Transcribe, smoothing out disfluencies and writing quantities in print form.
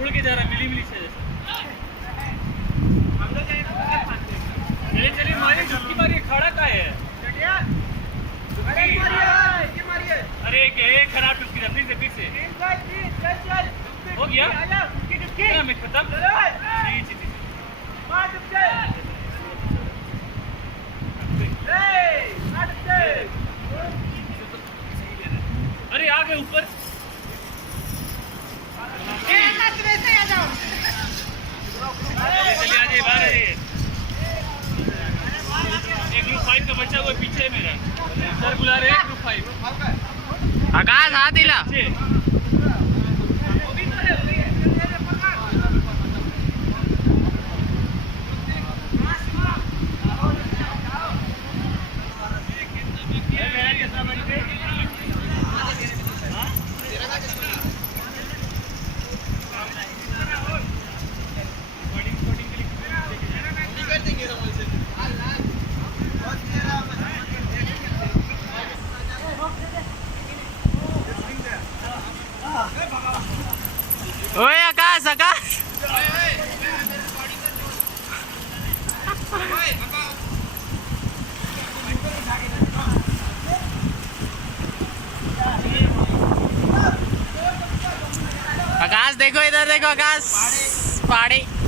उड़ के जा रहा मिली मिली से चलिए चलिए मारिए झुटकी मारिए खड़ा का है अरे एक खराब टुटकी फिर से हो गया कितना में खत्म अरे आ गए ऊपर एक ग्रुप 5 का बच्चा हुआ पीछे मेरा सर बुला रहे हैं ग्रुप 5 आकाश हाथ हिला ओए आकाश आकाश आकाश देखो इधर देखो आकाश पहाड़ी